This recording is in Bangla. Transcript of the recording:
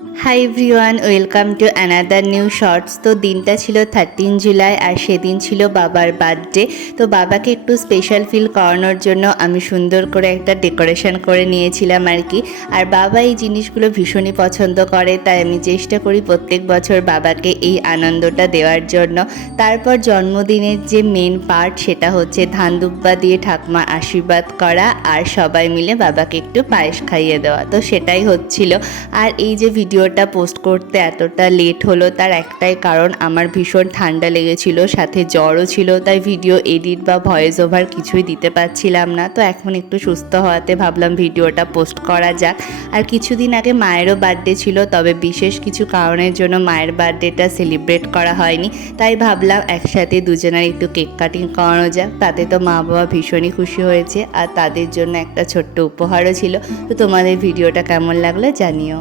High everyone, welcome to another new shorts. তো দিনটা ছিল 13 জুলাই আর সেদিন ছিল বাবার বার্থডে। তো বাবাকে একটু স্পেশাল ফিল করানোর জন্য আমি সুন্দর করে একটা ডেকোরেশন করে নিয়েছিলাম আর কি। আর বাবা এই জিনিসগুলো ভীষণই পছন্দ করে, তাই আমি চেষ্টা করি প্রত্যেক বছর বাবাকে এই আনন্দটা দেওয়ার জন্য। তারপর জন্মদিনের যে মেন পার্ট সেটা হচ্ছে ধান দুব্বা দিয়ে ঠাকুমার আশীর্বাদ করা আর সবাই মিলে বাবাকে একটু পায়েস খাইয়ে দেওয়া। তো সেটাই হচ্ছিল। আর এই যে ভিডিওটা পোস্ট করতে এতটা লেট হলো তার একটাই কারণ, আমার ভীষণ ঠান্ডা লেগেছিল, সাথে জ্বরও ছিল, তাই ভিডিও এডিট বা ভয়েস ওভার কিছুই দিতে পারছিলাম না। তো এখন একটু সুস্থ হওয়াতে ভাবলাম ভিডিওটা পোস্ট করা যাক। আর কিছুদিন আগে মায়েরও বার্থডে ছিল, তবে বিশেষ কিছু কারণের জন্য মায়ের বার্থডেটা সেলিব্রেট করা হয়নি, তাই ভাবলাম একসাথে দুজনের একটু কেক কাটিং করানো যাক। তাতে তো মা বাবা ভীষণই খুশি হয়েছে আর তাদের জন্য একটা ছোট্ট উপহারও ছিল। তো তোমাদের ভিডিওটা কেমন লাগলো জানিও।